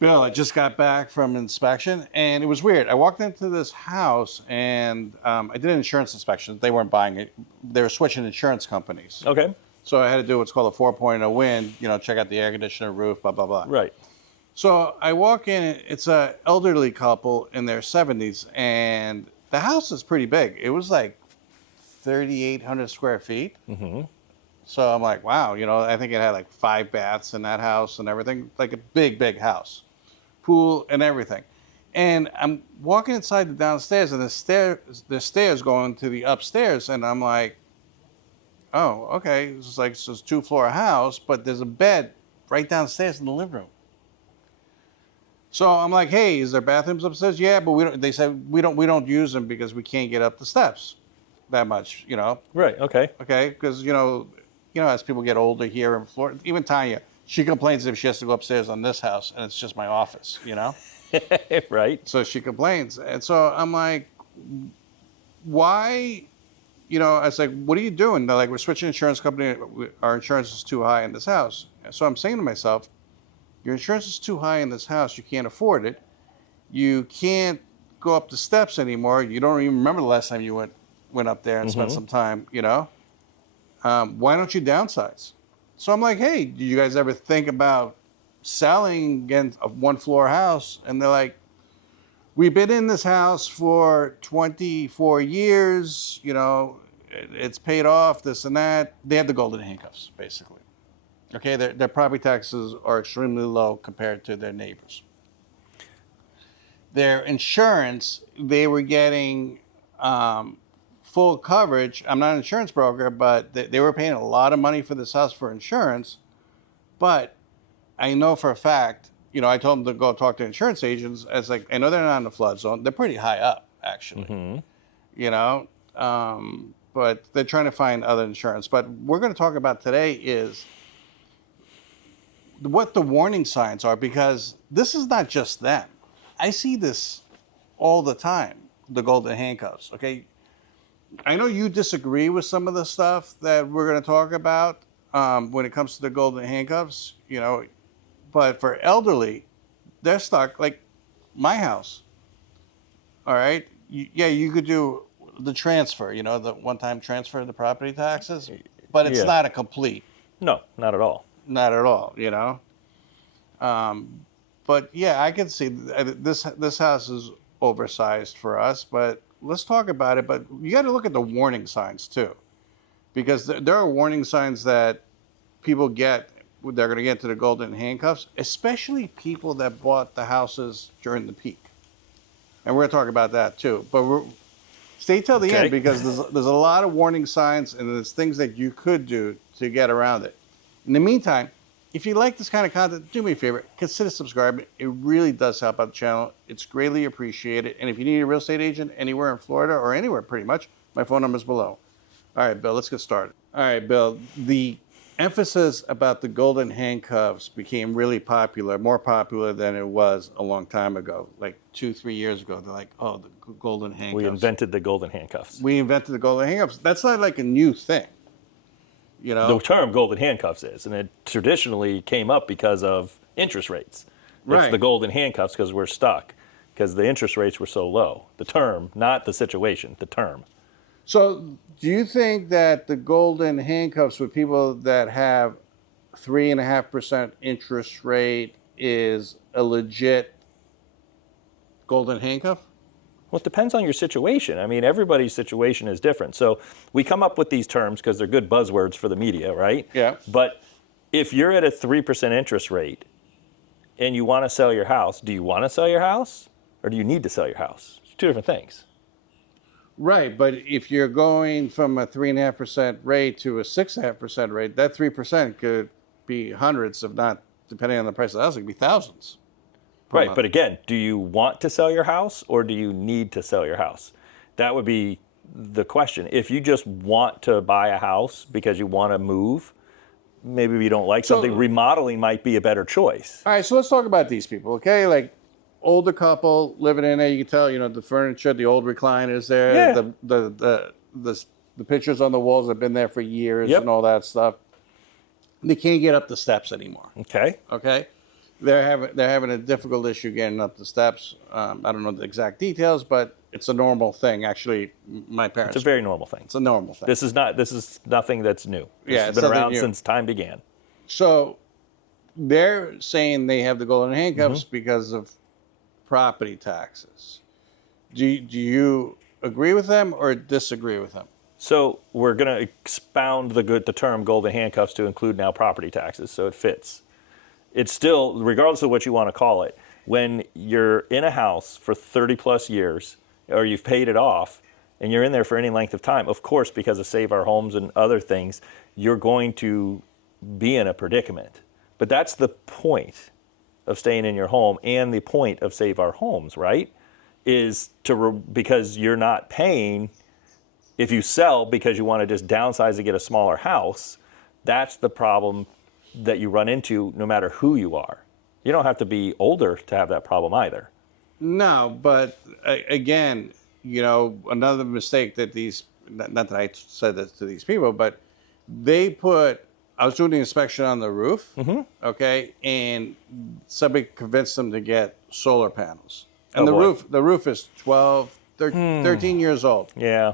Bill, I just got back from inspection, and it was weird. I walked into this house, and I did an insurance inspection. They weren't buying it. They were switching insurance companies. Okay. So I had to do what's called a 4.0 win, check out the air conditioner, roof, blah, blah, blah. Right. So I walk in, it's an elderly couple in their 70s, and the house is pretty big. It was like 3,800 square feet. Mm-hmm. So I'm like, wow, I think it had like 5 baths in that house and everything, like a big, big house. Pool and everything. And I'm walking inside the downstairs, and the stairs going to the upstairs, and I'm like, oh, okay, it's a 2-floor house, but there's a bed right downstairs in the living room. So I'm like, hey, is there bathrooms upstairs? Yeah, but they said we don't use them because we can't get up the steps that much, Right. Okay. Okay, because as people get older here in Florida, even Tanya, she complains if she has to go upstairs on this house, and it's just my office, Right. So she complains. And so I'm like, why? I was like, what are you doing? They're like, we're switching insurance company. Our insurance is too high in this house. So I'm saying to myself, your insurance is too high in this house. You can't afford it. You can't go up the steps anymore. You don't even remember the last time you went up there and spent some time, why don't you downsize? So I'm like, hey, did you guys ever think about selling again a 1-floor house? And they're like, we've been in this house for 24 years, it's paid off, this and that. They have the golden handcuffs, basically. Okay, their property taxes are extremely low compared to their neighbors. Their insurance, they were getting full coverage. I'm not an insurance broker, but they were paying a lot of money for this house for insurance. But I know for a fact, I told them to go talk to insurance agents. I was like, I know they're not in the flood zone. They're pretty high up, actually. But they're trying to find other insurance. But we're going to talk about today is what the warning signs are, because this is not just them. I see this all the time, the golden handcuffs, okay? I know you disagree with some of the stuff that we're going to talk about when it comes to the golden handcuffs, but for elderly, they're stuck, like my house, all right? You could do the transfer, the one-time transfer of the property taxes, but it's not a complete. No, not at all. Not at all, But yeah, I can see this house is oversized for us, but let's talk about it. But you got to look at the warning signs too, because there are warning signs that people get. They're going to get to the golden handcuffs, especially people that bought the houses during the peak. And we're going to talk about that too. But stay till the end, because there's a lot of warning signs, and there's things that you could do to get around it. In the meantime, if you like this kind of content, do me a favor, consider subscribing. It really does help out the channel. It's greatly appreciated. And if you need a real estate agent anywhere in Florida or anywhere pretty much, my phone number is below. All right, Bill, let's get started. All right, Bill, the emphasis about the golden handcuffs became really popular, more popular than it was a long time ago, like 2-3 years ago. They're like, oh, the golden handcuffs. We invented the golden handcuffs. We invented the golden handcuffs. That's not like a new thing. The term golden handcuffs is, and it traditionally came up because of interest rates. It's the golden handcuffs because we're stuck, because the interest rates were so low. The term, not the situation, the term. So do you think that the golden handcuffs with people that have 3.5% interest rate is a legit golden handcuff? Well, it depends on your situation. I mean, everybody's situation is different. So we come up with these terms because they're good buzzwords for the media, right? Yeah. But if you're at a 3% interest rate and you want to sell your house, do you want to sell your house or do you need to sell your house? It's two different things. Right, but if you're going from a 3.5% rate to a 6.5% rate, that 3% could be hundreds, if not, depending on the price of the house, it could be thousands. Right, but again, do you want to sell your house or do you need to sell your house? That would be the question. If you just want to buy a house because you want to move, maybe you don't like something, remodeling might be a better choice. All right, so let's talk about these people, okay? Like, older couple living in there, you can tell, the furniture, the old recliners there, the pictures on the walls have been there for years and all that stuff. They can't get up the steps anymore. Okay. Okay? they're having a difficult issue getting up the steps. I don't know the exact details, but it's a normal thing. Actually, my parents. It's a very normal thing. It's a normal thing. This is nothing that's new. This Yeah, has it's been nothing around new. since time began. So they're saying they have the golden handcuffs Mm-hmm. because of property taxes. Do you agree with them or disagree with them? So we're going to expound the term golden handcuffs to include now property taxes, so it fits. It's still, regardless of what you want to call it, when you're in a house for 30 plus years, or you've paid it off, and you're in there for any length of time, of course, because of Save Our Homes and other things, you're going to be in a predicament. But that's the point of staying in your home and the point of Save Our Homes, right? Is because you're not paying. If you sell because you want to just downsize and get a smaller house, that's the problem that you run into no matter who you are. You don't have to be older to have that problem either. No, but again, another mistake that not that I said this to these people, but I was doing the inspection on the roof, okay, and somebody convinced them to get solar panels. And the roof is 13 years old. Yeah.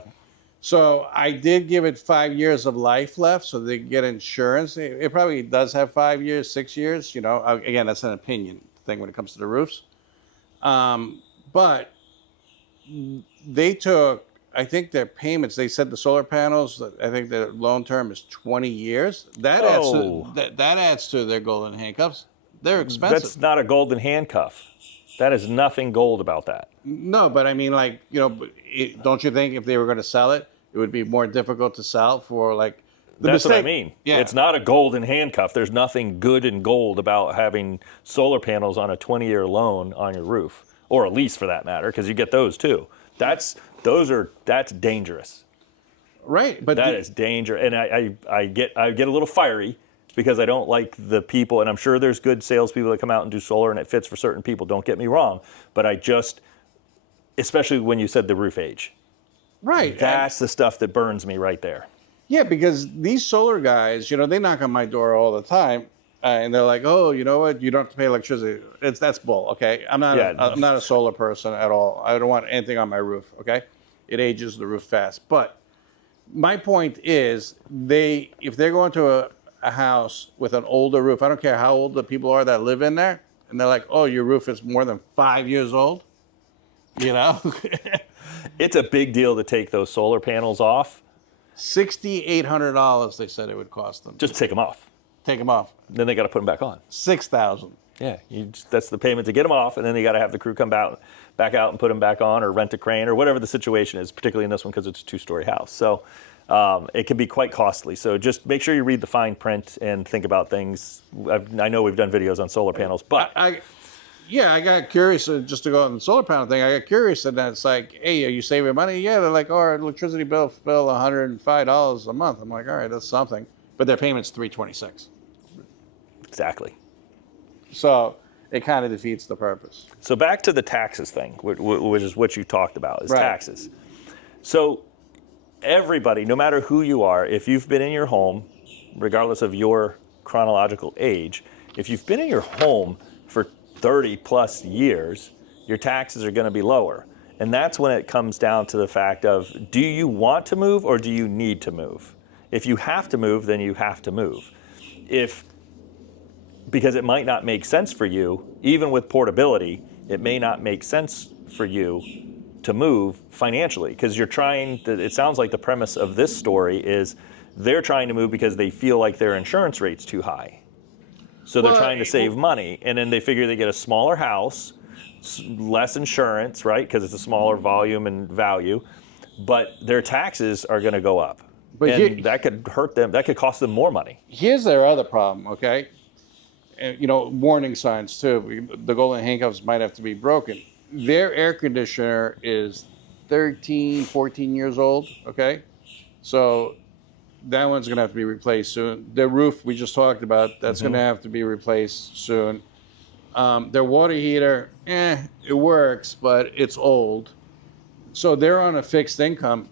So I did give it 5 years of life left so they get insurance. It probably does have 5 years, 6 years. Again, that's an opinion thing when it comes to the roofs. But they took, I think their payments, they said the solar panels, I think the loan term is 20 years. That adds to their golden handcuffs. They're expensive. That's not a golden handcuff. That is nothing gold about that. No, but I mean, don't you think if they were going to sell it, it would be more difficult to sell for the That's mistake? what I mean. Yeah. It's not a golden handcuff. There's nothing good and gold about having solar panels on a 20-year loan on your roof, or a lease for that matter, because you get those too. That's dangerous. Right, but That is danger, and I get a little fiery because I don't like the people, and I'm sure there's good salespeople that come out and do solar, and it fits for certain people. Don't get me wrong, but especially when you said the roof age, right, that's the stuff that burns me right there. yeah, because these solar guys, they knock on my door all the time, and they're like, "Oh, you know what? You don't have to pay electricity." That's bull. Okay, I'm not a solar person at all. I don't want anything on my roof. Okay, it ages the roof fast. But my point is, if they're going to a house with an older roof, I don't care how old the people are that live in there, and they're like, "Oh, your roof is more than 5 years old," It's a big deal to take those solar panels off. $6,800 they said it would cost them. Just take them off. Take them off. Then they got to put them back on. $6,000. Yeah, that's the payment to get them off, and then you got to have the crew come back out and put them back on, or rent a crane, or whatever the situation is, particularly in this one because it's a 2-story house. So it can be quite costly. So just make sure you read the fine print and think about things. I know we've done videos on solar panels, but I got curious just to go on the solar panel thing. I got curious, and then it's like, "Hey, are you saving money?" Yeah, they're like, "Oh, our electricity bill $105 a month." I'm like, "All right, that's something," but their payment's $326. exactly. So it kind of defeats the purpose. So back to the taxes thing, which is what you talked about, is Right. taxes. So everybody, no matter who you are, if you've been in your home, regardless of your chronological age, if you've been in your home for 30 plus years, your taxes are going to be lower. And that's when it comes down to the fact of, do you want to move or do you need to move? If you have to move, then you have to move. Because it might not make sense for you, even with portability, it may not make sense for you to move financially, because it sounds like the premise of this story is they're trying to move because they feel like their insurance rate's too high. So they're trying to save money, and then they figure they get a smaller house, less insurance, right, because it's a smaller volume and value, but their taxes are going to go up. And that could hurt them. That could cost them more money. Here's their other problem, okay? And, warning signs too. The golden handcuffs might have to be broken. Their air conditioner is 13, 14 years old, okay? So that one's going to have to be replaced soon. Their roof, we just talked about, that's going to have to be replaced soon. Their water heater, it works, but it's old. So they're on a fixed income.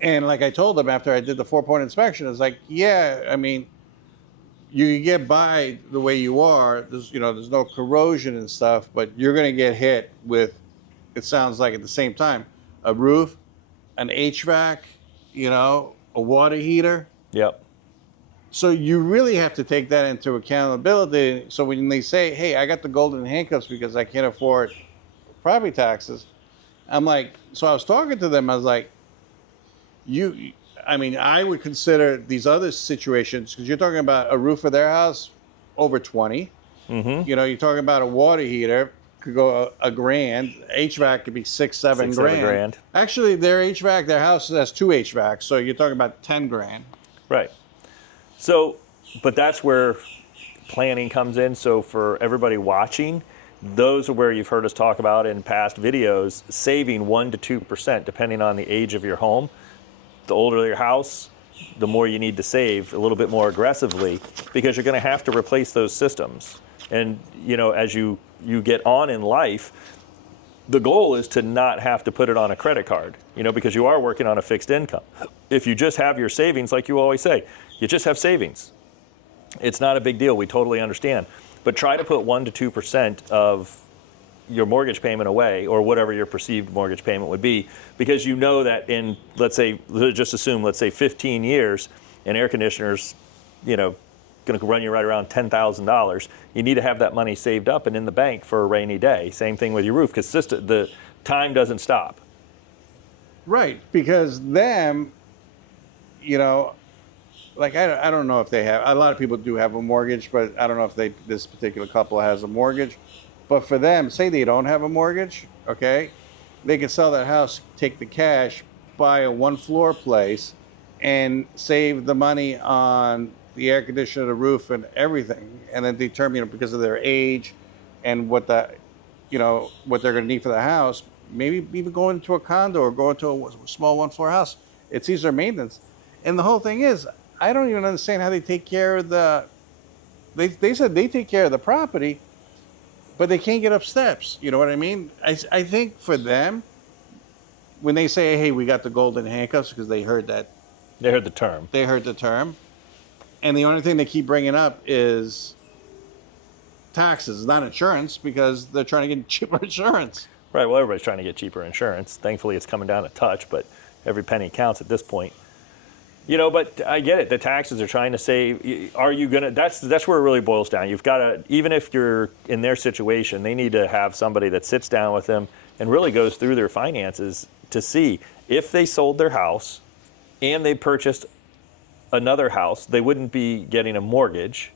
And like I told them after I did the 4-point inspection, it's like, yeah, I mean, you can get by the way you are. There's no corrosion and stuff, but you're going to get hit with, it sounds like at the same time, a roof, an HVAC, a water heater. Yep. So you really have to take that into accountability. So when they say, hey, I got the golden handcuffs because I can't afford property taxes, I'm like, so I was talking to them, I was like, I would consider these other situations, because you're talking about a roof of their house over 20. Mm-hmm. You're talking about a water heater, could go a grand. HVAC could be six, seven grand. Actually, their house has 2 HVACs, so you're talking about 10 grand. Right. So, but that's where planning comes in. So for everybody watching, those are where you've heard us talk about in past videos, saving 1% to 2%, depending on the age of your home. The older your house, the more you need to save a little bit more aggressively, because you're going to have to replace those systems. And, as you get on in life, the goal is to not have to put it on a credit card, because you are working on a fixed income. If you just have your savings, like you always say, you just have savings. It's not a big deal. We totally understand. But try to put 1% to 2% of your mortgage payment away, or whatever your perceived mortgage payment would be, because that in, let's say 15 years, an air conditioner's, going to run you right around $10,000. You need to have that money saved up and in the bank for a rainy day. Same thing with your roof, because the time doesn't stop. Right, because them, like I don't know if they have. A lot of people do have a mortgage, but I don't know if this particular couple has a mortgage. But for them, say they don't have a mortgage, okay, they can sell that house, take the cash, buy a 1-floor place, and save the money on the air conditioner, the roof, and everything, and then determine, because of their age and what they're going to need for the house, maybe even go into a condo or go into a small 1-floor house. It's easier maintenance. And the whole thing is, I don't even understand how they take care of they said they take care of the property, but they can't get up steps. You know what I mean? I think for them, when they say, hey, we got the golden handcuffs, because they heard that. They heard the term. And the only thing they keep bringing up is taxes, not insurance, because they're trying to get cheaper insurance. Right. Well, everybody's trying to get cheaper insurance. Thankfully, it's coming down a touch, but every penny counts at this point. But I get it. The taxes are trying to save. Are you going to, that's where it really boils down. You've got to, even if you're in their situation, they need to have somebody that sits down with them and really goes through their finances to see if they sold their house and they purchased another house, they wouldn't be getting a mortgage.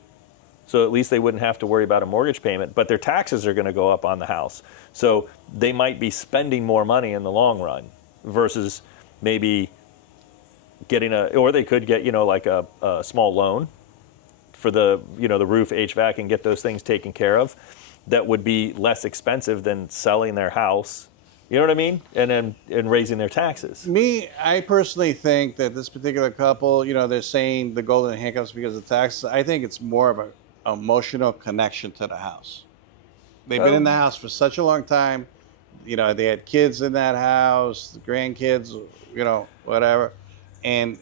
So at least they wouldn't have to worry about a mortgage payment, but their taxes are going to go up on the house. So they might be spending more money in the long run versus maybe getting or they could get, like a small loan for the roof, HVAC, and get those things taken care of. That would be less expensive than selling their house. You know what I mean? And raising their taxes. I personally think that this particular couple, they're saying the golden handcuffs because of taxes. I think it's more of an emotional connection to the house. They've been in the house for such a long time. They had kids in that house, grandkids, whatever. And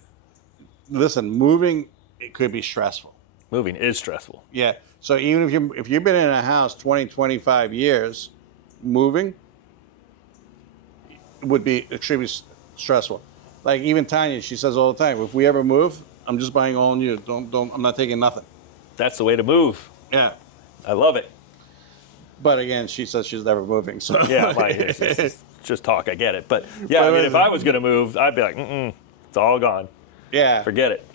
listen, moving, it could be stressful. Moving is stressful. Yeah. So even if you've been in a house 20, 25 years, moving would be extremely stressful. Like even Tanya, she says all the time, if we ever move, I'm just buying all new. I'm not taking nothing. That's the way to move. Yeah. I love it. But again, she says she's never moving. So yeah, it's just talk. I get it. But yeah, if I was going to move, I'd be like, it's all gone. Yeah. Forget it.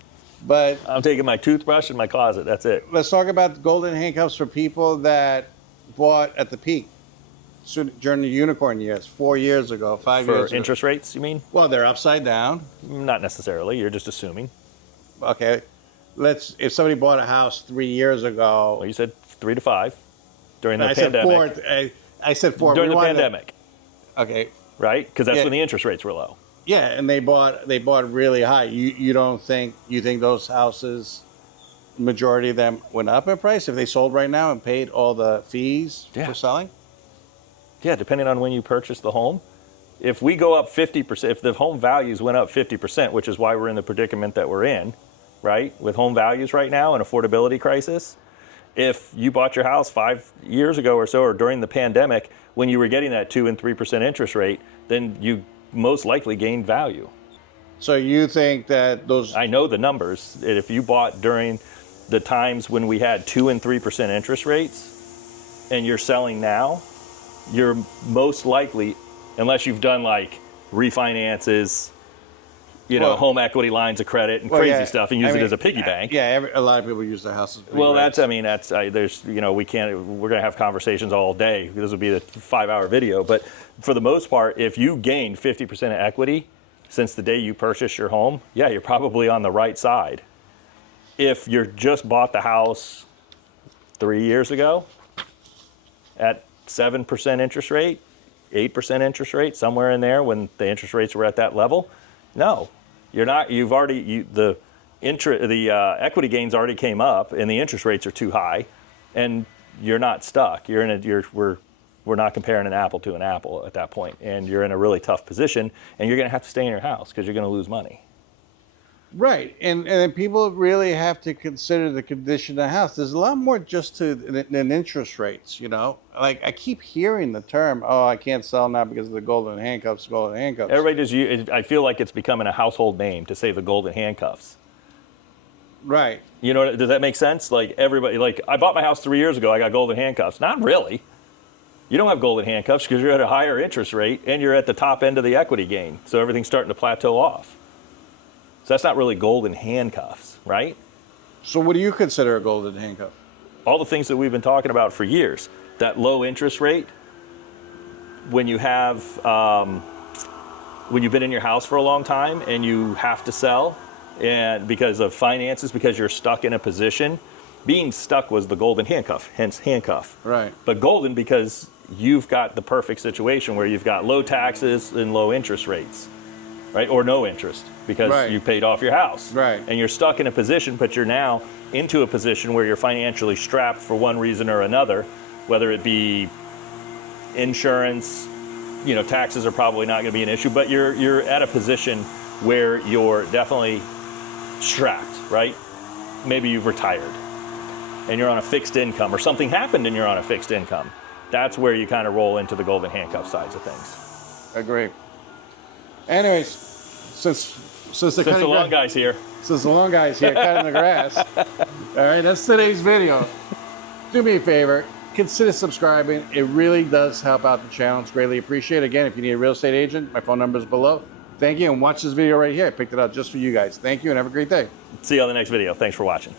But I'm taking my toothbrush in my closet. That's it. Let's talk about the golden handcuffs for people that bought at the peak during the unicorn years, 4 years ago, 5 years ago. For interest rates, you mean? Well, they're upside down. Not necessarily. You're just assuming. Okay. If somebody bought a house 3 years ago. Well, you said 3 to 5 during the pandemic. I said 4. During the pandemic. Okay. Right? Because that's when the interest rates were low. Yeah, and they bought really high. You think those houses, majority of them went up in price if they sold right now and paid all the fees for selling? Yeah, depending on when you purchase the home. If we go up 50%, if the home values went up 50%, which is why we're in the predicament that we're in, right? With home values right now and affordability crisis. If you bought your house 5 years ago or so, or during the pandemic, when you were getting that 2 and 3% interest rate, then you most likely gained value. So you think that those? I know the numbers. If you bought during the times when we had 2 and 3% interest rates, and you're selling now, you're most likely, unless you've done like refinances, home equity lines of credit and crazy stuff, and use it as a piggy bank. Yeah, a lot of people use their houses. Well, there's, we're going to have conversations all day. This would be a 5-hour video. But for the most part, if you gained 50% of equity since the day you purchased your home, yeah, you're probably on the right side. If you just bought the house 3 years ago at 7% interest rate, 8% interest rate, somewhere in there when the interest rates were at that level, no, you're not. You've already the equity gains already came up, and the interest rates are too high, and you're not stuck. We're not comparing an apple to an apple at that point, and you're in a really tough position, and you're going to have to stay in your house because you're going to lose money. Right, and people really have to consider the condition of the house. There's a lot more just than interest rates, Like I keep hearing the term, "Oh, I can't sell now because of the golden handcuffs." Golden handcuffs. Everybody I feel like it's becoming a household name to say the golden handcuffs. Right. Does that make sense? Like everybody, like I bought my house 3 years ago. I got golden handcuffs. Not really. You don't have golden handcuffs because you're at a higher interest rate and you're at the top end of the equity gain. So everything's starting to plateau off. So that's not really golden handcuffs, right? So what do you consider a golden handcuff? All the things that we've been talking about for years. That low interest rate, when you have, when you've been in your house for a long time and you have to sell, and because of finances, because you're stuck in a position. Being stuck was the golden handcuff, hence handcuff. Right. But golden because you've got the perfect situation where you've got low taxes and low interest rates. Right, or no interest because you paid off your house. Right. And you're stuck in a position, but you're now into a position where you're financially strapped for one reason or another, whether it be insurance, taxes are probably not going to be an issue, but you're at a position where you're definitely strapped, right? Maybe you've retired and you're on a fixed income, or something happened and you're on a fixed income. That's where you kind of roll into the golden handcuff sides of things. Agree. Anyways, since the long guy's here. Since the long guy's here cutting the grass. All right, that's today's video. Do me a favor, consider subscribing. It really does help out the channel. It's greatly appreciated. Again, if you need a real estate agent, my phone number is below. Thank you, and watch this video right here. I picked it out just for you guys. Thank you, and have a great day. See you on the next video. Thanks for watching.